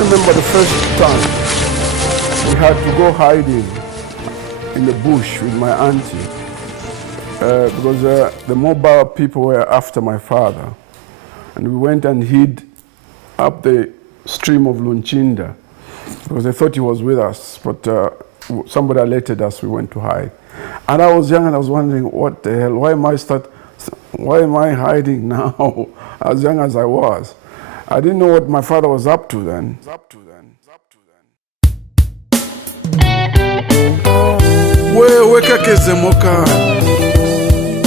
remember the first time we had to go hiding in the bush with my auntie because the mobile people were after my father. And we went and hid up the stream of Lunchinda because they thought he was with us, but somebody alerted us, we went to hide. And I was young and I was wondering, what the hell, why am I hiding now, as young as I was? I didn't know what my father was up to then. Wewe kakeze moka,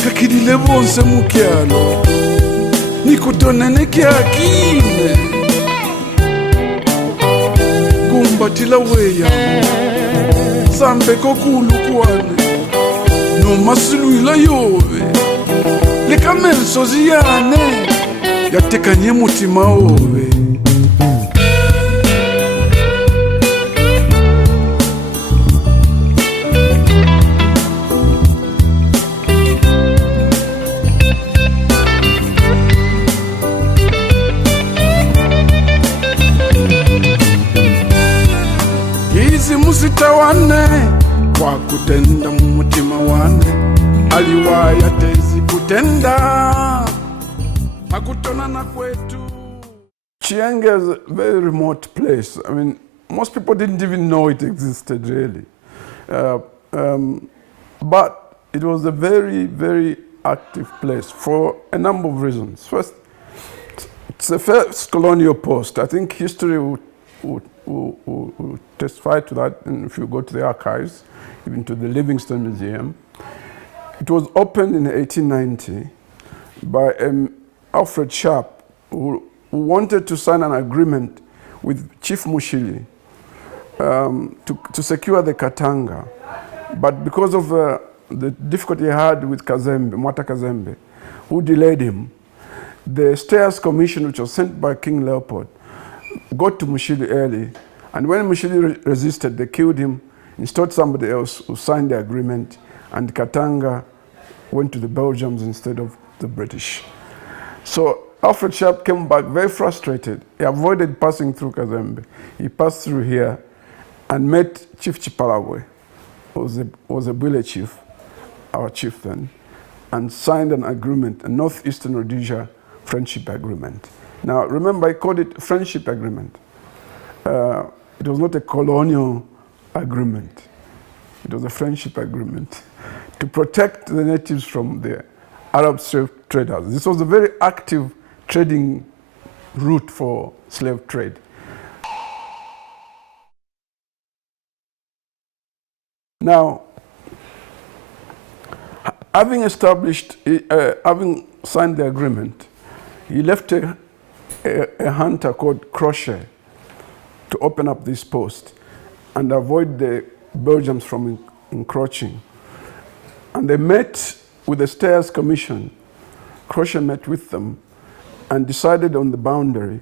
kakidile bonse mukialo, nikutone kiakine, gumbatila weya, zambe kokulu kwane, no masiluila yove, lekamenso ziyane, yatekanye mutima ove. Musita wane kwa kutenda mumutima wane aliwaya tezi kutenda makutona na kwetu. Chiengi is a very remote place. I mean, most people didn't even know it existed really. But it was a very, very active place for a number of reasons. First, it's the first colonial post. I think history would testify to that, and if you go to the archives, even to the Livingstone Museum. It was opened in 1890 by Alfred Sharp, who wanted to sign an agreement with Chief Mushili to secure the Katanga. But because of the difficulty he had with Kazembe, Mwata Kazembe, who delayed him, the Stairs Commission, which was sent by King Leopold, got to Mushili early, and when Mushili resisted, they killed him, installed somebody else who signed the agreement, and Katanga went to the Belgians instead of the British. So Alfred Sharp came back very frustrated. He avoided passing through Kazembe. He passed through here and met Chief Chipalabwe, who was a Bwile chief, our chief then, and signed an agreement, a Northeastern Rhodesia Friendship Agreement. Now, remember, I called it Friendship Agreement. It was not a colonial agreement. It was a friendship agreement to protect the natives from the Arab slave traders. This was a very active trading route for slave trade. Now, having signed the agreement, he left a hunter called Crochet to open up this post and avoid the Belgians from encroaching. And they met with the Stairs Commission. Crochet met with them and decided on the boundary,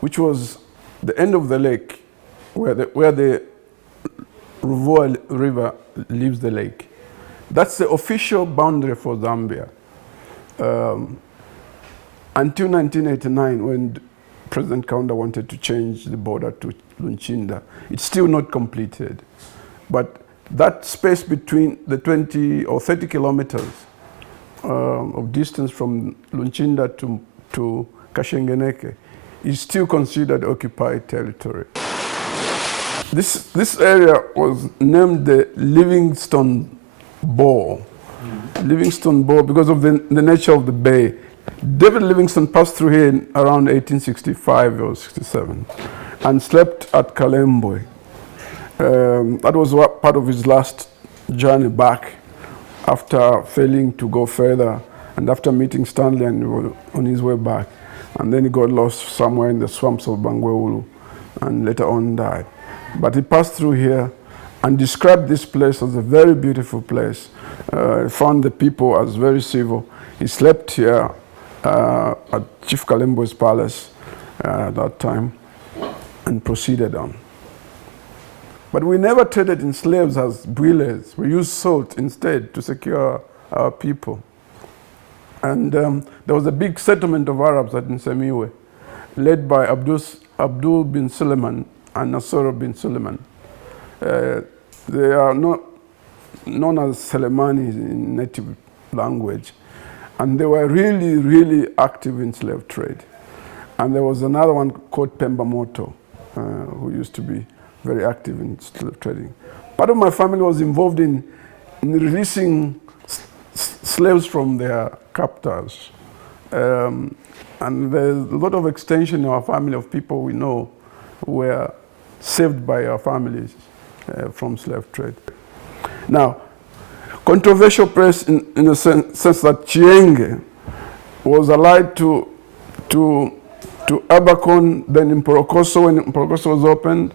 which was the end of the lake where the Ruvoa River leaves the lake. That's the official boundary for Zambia. Until 1989, when President Kaunda wanted to change the border to Lunchinda, it's still not completed. But that space between the 20 or 30 kilometers of distance from Lunchinda to Kashengeneke is still considered occupied territory. This area was named the Livingstone Bore. Livingstone Bore because of the nature of the bay. David Livingstone passed through here in around 1865 or 67 and slept at Kalembwe. That was part of his last journey back after failing to go further and after meeting Stanley and on his way back. And then he got lost somewhere in the swamps of Bangweulu and later on died. But he passed through here and described this place as a very beautiful place. He found the people as very civil. He slept here at Chief Kalembwe's palace at that time and proceeded on. But we never traded in slaves as Bwiles. We used salt instead to secure our people. And there was a big settlement of Arabs at Nsemiwe. led by Abdul bin Suleiman and Nasser bin Suleiman. They are not known as Selemani in native language. And they were really, really active in slave trade. And there was another one called Pemba Moto, who used to be very active in slave trading. Part of my family was involved in releasing slaves from their captors. And there's a lot of extension in our family of people we know who were saved by our families from slave trade. Now, controversial place in the sense that Chiengi was allied to Abercorn, then in Porokoso, when Porokoso was opened.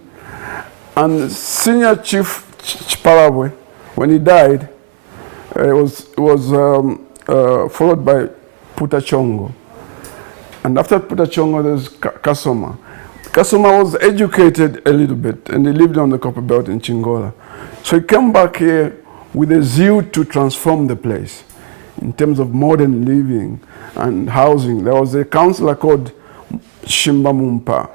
And senior chief Chipalabwe, when he died, was followed by Putachongo. And after Putachongo, there's Kasoma. Kasoma was educated a little bit, and he lived on the copper belt in Chingola. So he came back here with a zeal to transform the place in terms of modern living and housing. There was a councillor called Shimba Mumpa,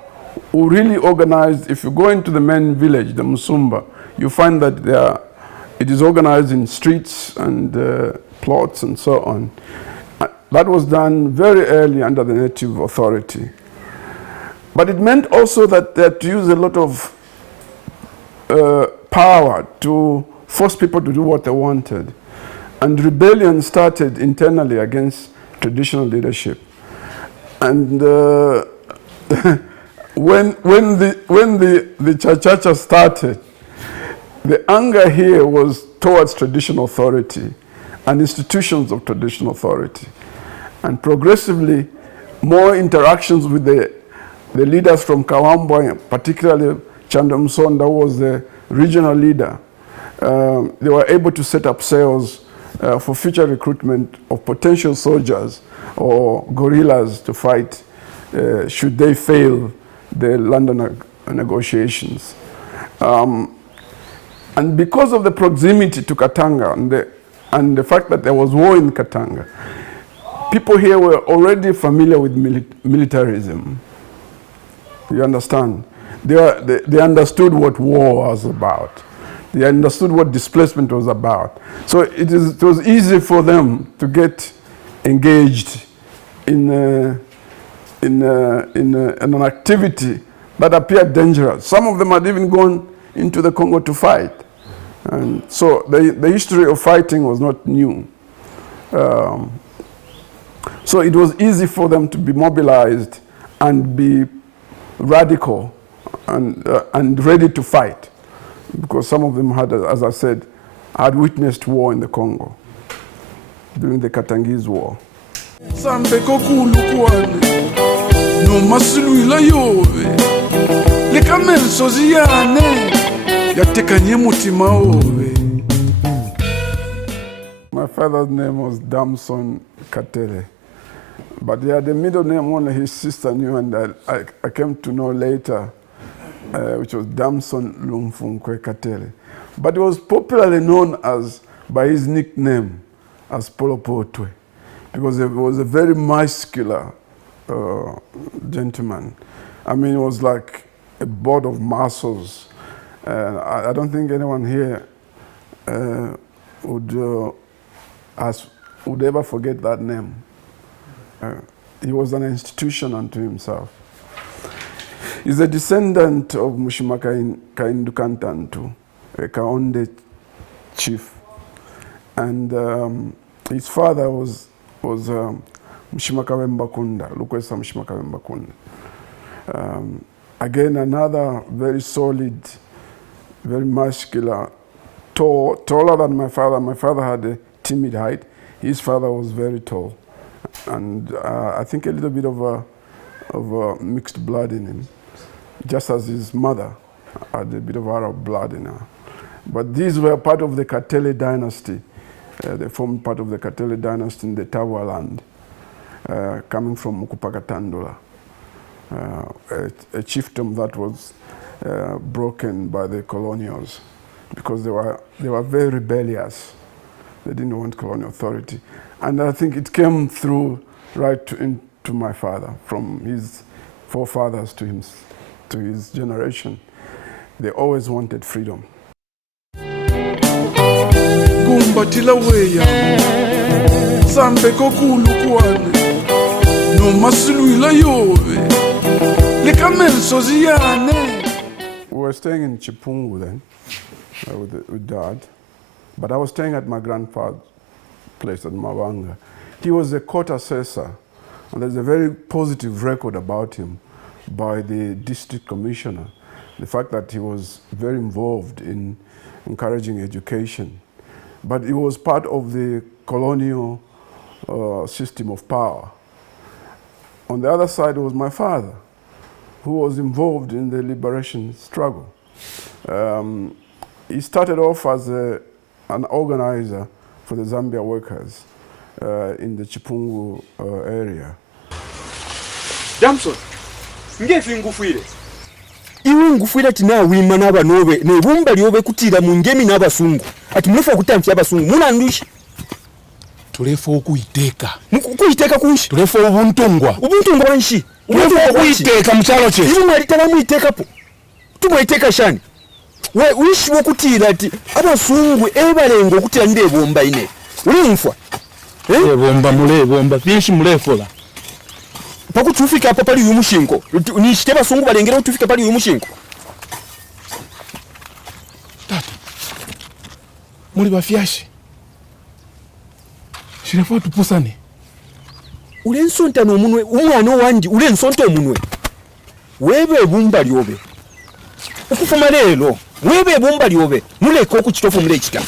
who really organized. If you go into the main village, the Musumba, you find that it is organized in streets and plots and so on. That was done very early under the native authority. But it meant also that they had to use a lot of power to force people to do what they wanted. And rebellion started internally against traditional leadership. And when the Chachacha started, the anger here was towards traditional authority and institutions of traditional authority. And progressively, more interactions with the leaders from Kawambwa, particularly Chanda Msonda, who was the regional leader. They were able to set up cells for future recruitment of potential soldiers or guerrillas to fight should they fail the London negotiations. And because of the proximity to Katanga and the fact that there was war in Katanga, people here were already familiar with militarism. You understand? They understood what war was about. They understood what displacement was about. So it was easy for them to get engaged in an activity that appeared dangerous. Some of them had even gone into the Congo to fight. And so the history of fighting was not new. So it was easy for them to be mobilized and be radical and ready to fight, because some of them had, as I said, had witnessed war in the Congo during the Katangese War. Sambeko kulukwane no masuluila yove lekame soziyane yatekanye mutima ove. My father's name was Damson Katele, but he had a middle name only his sister knew, and I came to know later, which was Damson Lumfunkwe Katele. But he was popularly known by his nickname as Polopotwe, because he was a very muscular gentleman. I mean, it was like a board of muscles. I don't think anyone here would ever forget that name. He was an institution unto himself. He's a descendant of Mushimaka Kaindukantantu, a Kaonde chief. And his father was Mushimaka Wembakunda, Lukwesa Mushimaka Wembakunda. Again, another very solid, very muscular, taller than my father. My father had a timid height. His father was very tall. And I think a little bit of a mixed blood in him, just as his mother had a bit of Arab blood in her. But these were part of the Katele dynasty. They formed part of the Katele dynasty in the Tawa land, coming from Mukupakatandula, a chiefdom that was broken by the colonials because they were very rebellious. They didn't want colonial authority. And I think it came through into my father, from his forefathers to his generation. They always wanted freedom. Kumbatila weya sambe kokulu kwane no masilwila yove likamenso ziyane. We were staying in Chipungu then with Dad, but I was staying at my grandfather's place at Mawanga. He was a court assessor, and there's a very positive record about him by the district commissioner. The fact that he was very involved in encouraging education. But he was part of the colonial system of power. On the other side was my father, who was involved in the liberation struggle. He started off as an organizer for the Zambia workers in the Chipungu area. Damson, ngefi ngufuire. Iwe ngufuire tina wima naba nobe nebumba lyobe kutira mu ngemi n'abasungu. Ati mulefa okutamfya abasungu muna ndushi. Tulefa okuyiteka. Kuyiteka kunshi. Tulefa obuntungwa. Obuntungwa banshi. Tulefa okuyiteka mukyalo kye. Iwe mwalitala muyitekapo. Tumwiteka shani. We wishi wokutira ati abasungu ebalengo okutira ndebe bomba ine. Ulimfwa. Bomba mule bomba byinshi mulefola. Paku tufika hapa pali uyu mushingo. Nishite basungu balengera tufika pali uyu mushingo. Tata. Muri bafyashi. Shirafa tupusane. Ule nsonta no munwe umwana wandi ule nsonta omunwe. Webe bumba lyobe. Okufuma lelo webe bumba lyobe muleko okukitofu mule kita.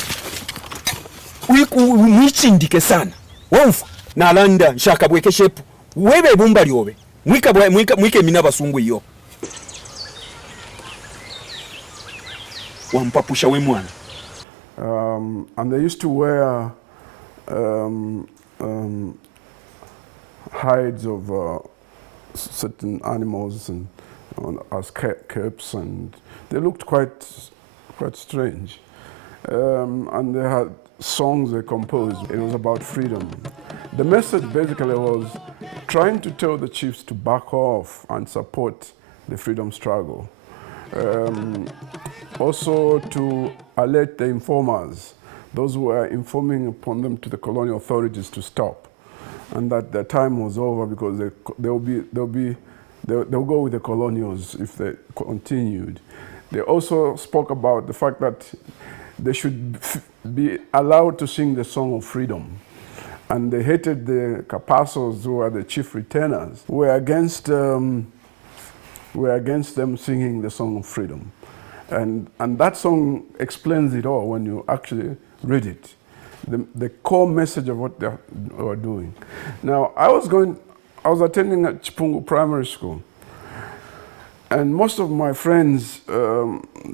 Mwicindike sana. Wamfa na landa nshaka bweke shepu. Webe bumba lyobe mwike mina basungu iyo. Wampapusha we mwana. And they used to wear hides of certain animals and as capes, and they looked quite strange. And they had songs they composed. It was about freedom. The message basically was trying to tell the chiefs to back off and support the freedom struggle. Also to alert the informers, those who were informing upon them to the colonial authorities to stop, and that their time was over because they'll go with the colonials if they continued. They also spoke about the fact that they should be allowed to sing the song of freedom. And they hated the Kapasos, who are the chief retainers, who were against them singing the song of freedom. And that song explains it all when you actually read it. The core message of what they were doing. Now, I was attending at Chipungu Primary School, and most of my friends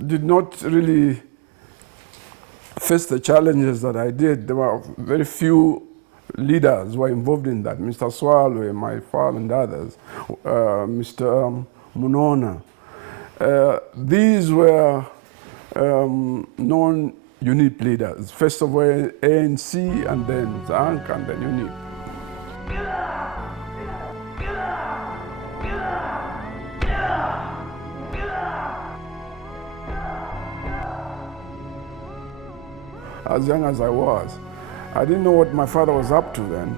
did not really face the challenges that I did. There were very few leaders who were involved in that. Mr. Swalwe, my father, and others. Mr. Munona. These were non-UNIP leaders. First of all, ANC, and then ZANK, and then UNIP. As young as I was, I didn't know what my father was up to then.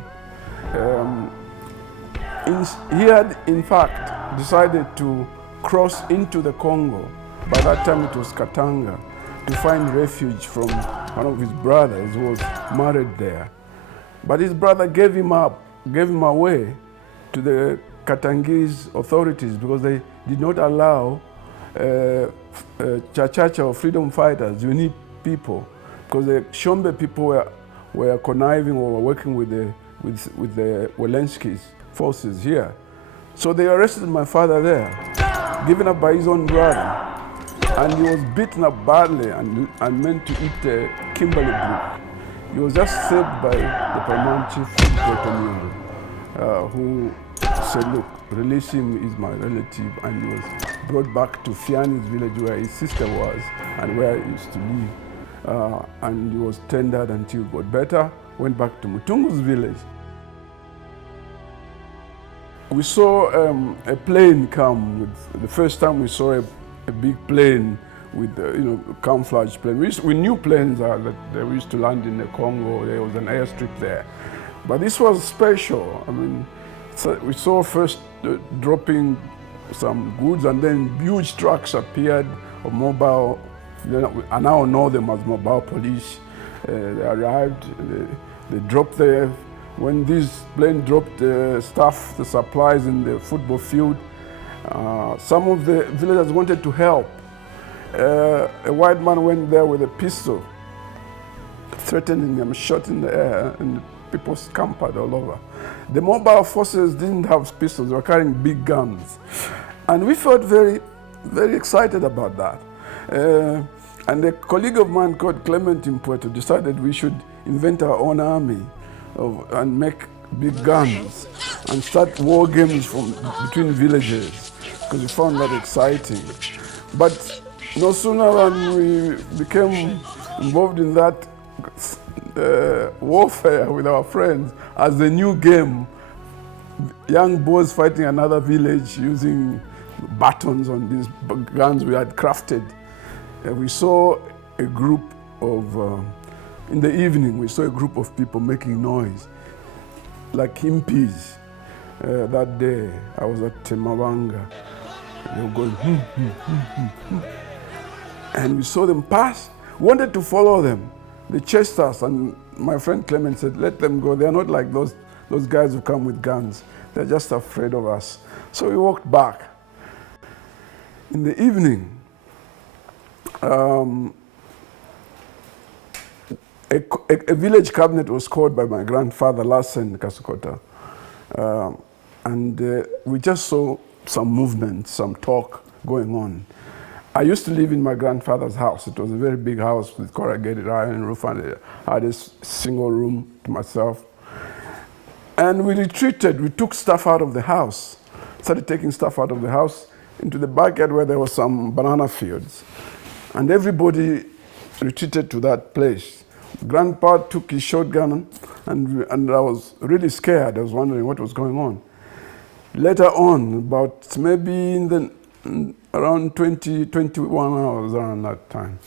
He had, in fact, decided to cross into the Congo. By that time it was Katanga, to find refuge from one of his brothers who was married there. But his brother gave him away to the Katangese authorities because they did not allow Chachacha or freedom fighters, UNIP people, because the Shombe people were conniving or were working with the Wolenski's forces here. So they arrested my father there, given up by his own brother. And he was beaten up badly and meant to eat Kimberley Brook. He was just saved by the paramount chief, who said, look, release him, he's my relative. And he was brought back to Fiani's village where his sister was and where he used to live. And he was tended until he got better, went back to Mutungu's village. we saw a plane come. The first time we saw a big plane with camouflage plane. We knew planes that they used to land in the Congo. There was an airstrip there, but this was special. I mean, so we saw first dropping some goods, and then huge trucks appeared of mobile. I now know them as mobile police. They arrived. They dropped there. When this plane dropped the stuff, the supplies in the football field, some of the villagers wanted to help. A white man went there with a pistol, threatening them, shot in the air, and people scampered all over. The mobile forces didn't have pistols, they were carrying big guns. And we felt very, very excited about that. And a colleague of mine called Clement in Puerto decided we should invent our own army and make big guns and start war games between villages, because we found that exciting. But no sooner than we became involved in that warfare with our friends as a new game, young boys fighting another village using buttons on these guns we had crafted. We saw a group of, in the evening, we saw a group of people making noise, like himpies. That day, I was at Temawanga. They were going, and we saw them pass, wanted to follow them. They chased us, and my friend Clement said, let them go. They're not like those guys who come with guns. They're just afraid of us. So we walked back. In the evening, a village cabinet was called by my grandfather, Lassen Kasukota. And we just saw some movement, some talk going on. I used to live in my grandfather's house. It was a very big house with corrugated iron roof, and I had a single room to myself. And we retreated. We took stuff out of the house, started taking stuff out of the house into the backyard where there were some banana fields. And everybody retreated to that place. Grandpa took his shotgun, and I was really scared. I was wondering what was going on. Later on, about maybe around 21 hours around that time,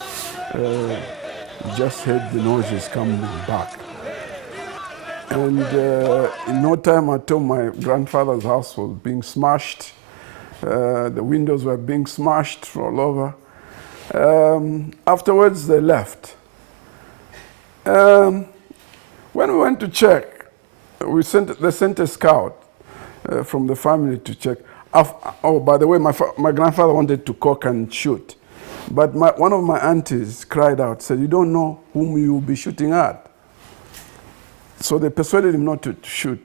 just heard the noises coming back. And in no time at all, my grandfather's house was being smashed. The windows were being smashed all over. Afterwards, they left. When we went to check, they sent a scout from the family to check. Oh, by the way, my grandfather wanted to cock and shoot. But one of my aunties cried out, said, you don't know whom you will be shooting at. So they persuaded him not to shoot.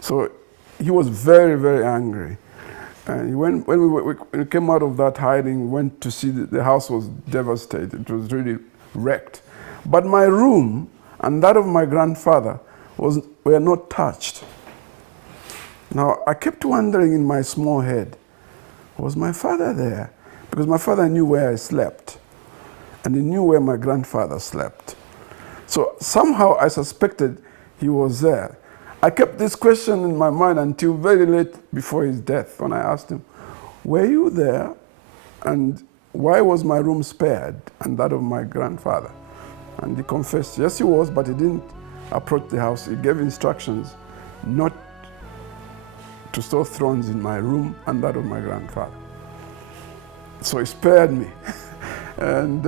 So he was very, very angry. And when we came out of that hiding, we went to see the house was devastated. It was really wrecked. But my room and that of my grandfather were not touched. Now, I kept wondering in my small head, was my father there? Because my father knew where I slept, and he knew where my grandfather slept. So somehow I suspected he was there. I kept this question in my mind until very late before his death, when I asked him, were you there? And why was my room spared and that of my grandfather? And he confessed, yes, he was, but he didn't approach the house. He gave instructions not to store thrones in my room and that of my grandfather. So he spared me. And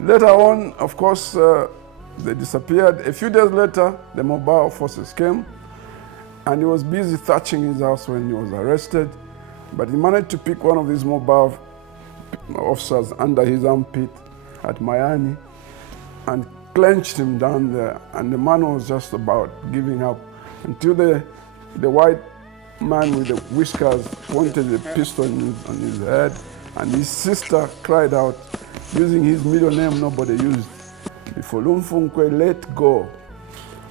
later on, of course, they disappeared. A few days later, the mobile forces came, and he was busy thatching his house when he was arrested. But he managed to pick one of these mobile officers under his armpit at Mayani and clenched him down there. And the man was just about giving up until the white man with the whiskers pointed a pistol on his head, and his sister cried out, using his middle name nobody used, Ifolumfunkwe, let go.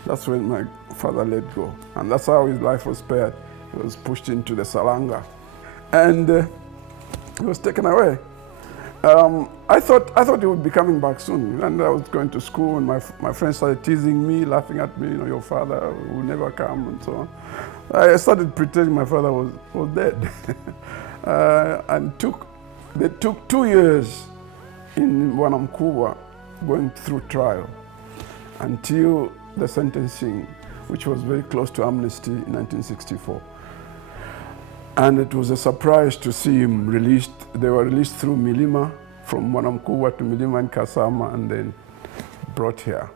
That's when my father let go. And that's how his life was spared. He was pushed into the Salanga. And he was taken away. I thought he would be coming back soon, and I was going to school, and my friends started teasing me, laughing at me. You know, your father will never come, and so on. I started pretending my father was dead, and they took 2 years in Wanamkuwa going through trial until the sentencing, which was very close to amnesty in 1964. And it was a surprise to see him released. They were released through Milima, from Wanamkuwa to Milima and Kasama, and then brought here.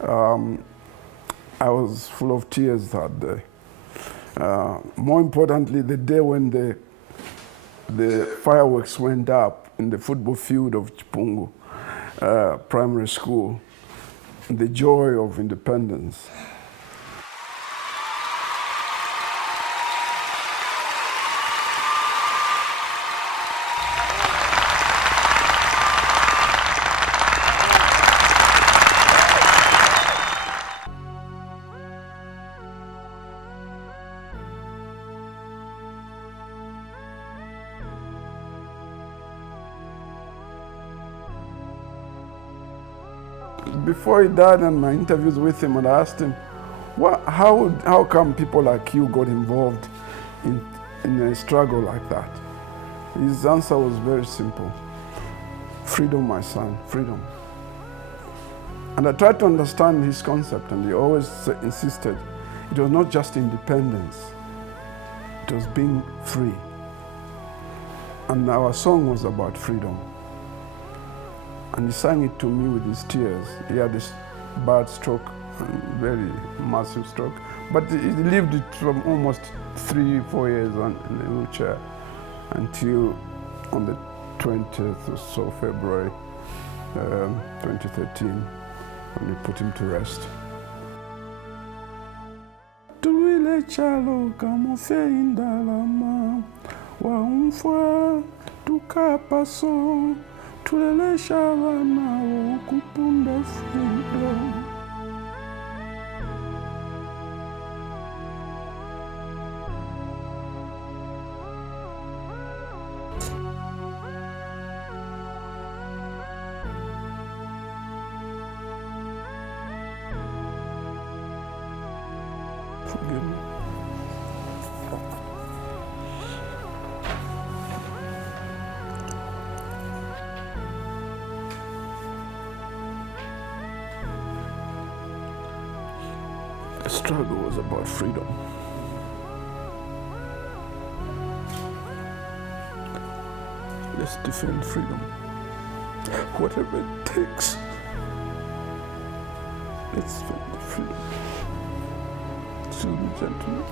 I was full of tears that day. More importantly, the day when the fireworks went up in the football field of Chipungu Primary School, the joy of independence. Before he died, and my interviews with him, and I asked him, how come people like you got involved in a struggle like that? His answer was very simple. Freedom, my son, freedom. And I tried to understand his concept, and he always insisted it was not just independence, it was being free. And our song was about freedom. And he sang it to me with his tears. He had this bad stroke, very massive stroke, but he lived it from almost 3-4 years in a wheelchair until on the 20th or so February 2013, when we put him to rest. Tulwile chalo kamofe indalama wa umfwa tukapaso tulelesha wana wa kupunda freedom. Forgive me. The struggle was about freedom. Let's defend freedom, whatever it takes. Let's defend the freedom. Excuse me, gentlemen.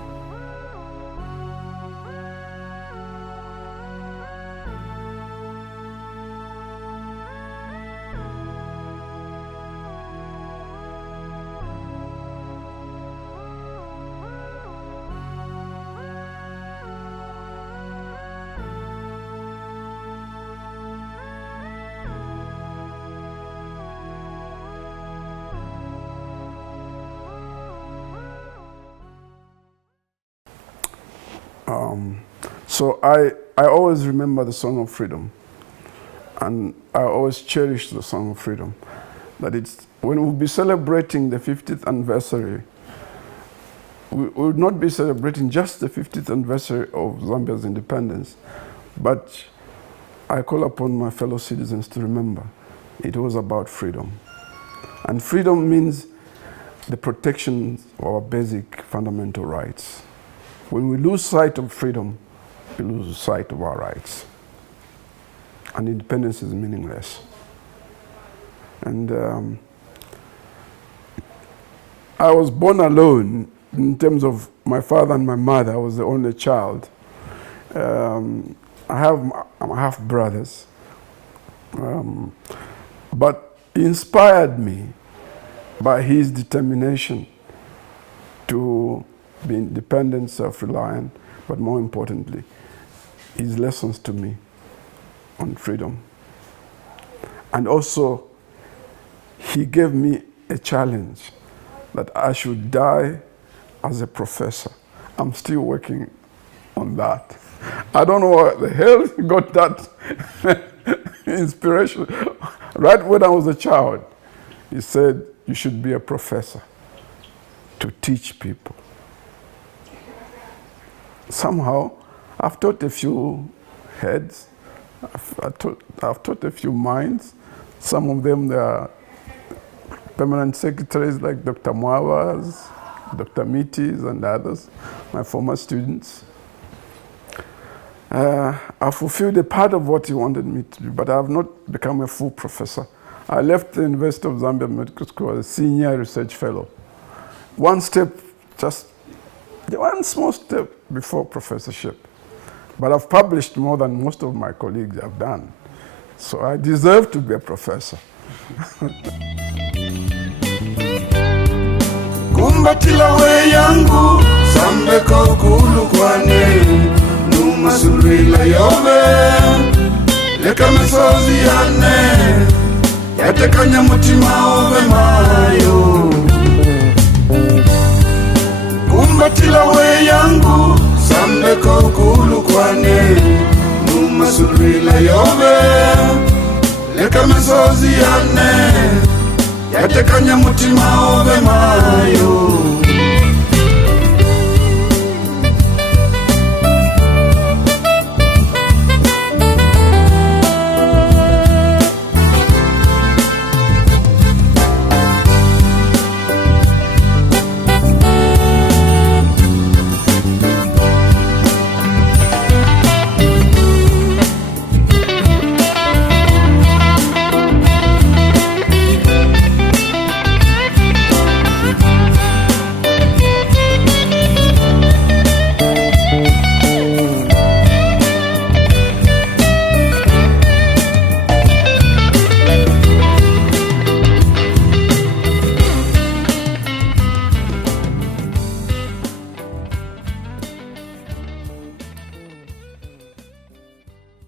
So I always remember the Song of Freedom, and I always cherish the Song of Freedom. That it's when we'll be celebrating the 50th anniversary, we would not be celebrating just the 50th anniversary of Zambia's independence, but I call upon my fellow citizens to remember it was about freedom. And freedom means the protection of our basic fundamental rights. When we lose sight of freedom, we lose sight of our rights. And independence is meaningless. And I was born alone in terms of my father and my mother. I was the only child. I have half brothers. But he inspired me by his determination to be independent, self-reliant, but more importantly, his lessons to me on freedom. And also, he gave me a challenge that I should die as a professor. I'm still working on that. I don't know where the hell he got that inspiration. Right when I was a child, he said, you should be a professor to teach people. Somehow, I've taught a few heads, I've taught a few minds. Some of them, they are permanent secretaries like Dr. Mwavas, Dr. Mitis, and others, my former students. I fulfilled a part of what he wanted me to do, but I have not become a full professor. I left the University of Zambia Medical School as a senior research fellow. One step, just one small step before professorship. But I've published more than most of my colleagues have done. So I deserve to be a professor. Kumbatila we yangu, sambeko kulu kwane, numa sulwila yobe, leka mesozi yane, yatekanya mutima obe mayo. Kumbatila we yangu, sambeko kulu kwane, numa sulwila yobe, leka mesozi yane, yatekanya mutima obe mayo.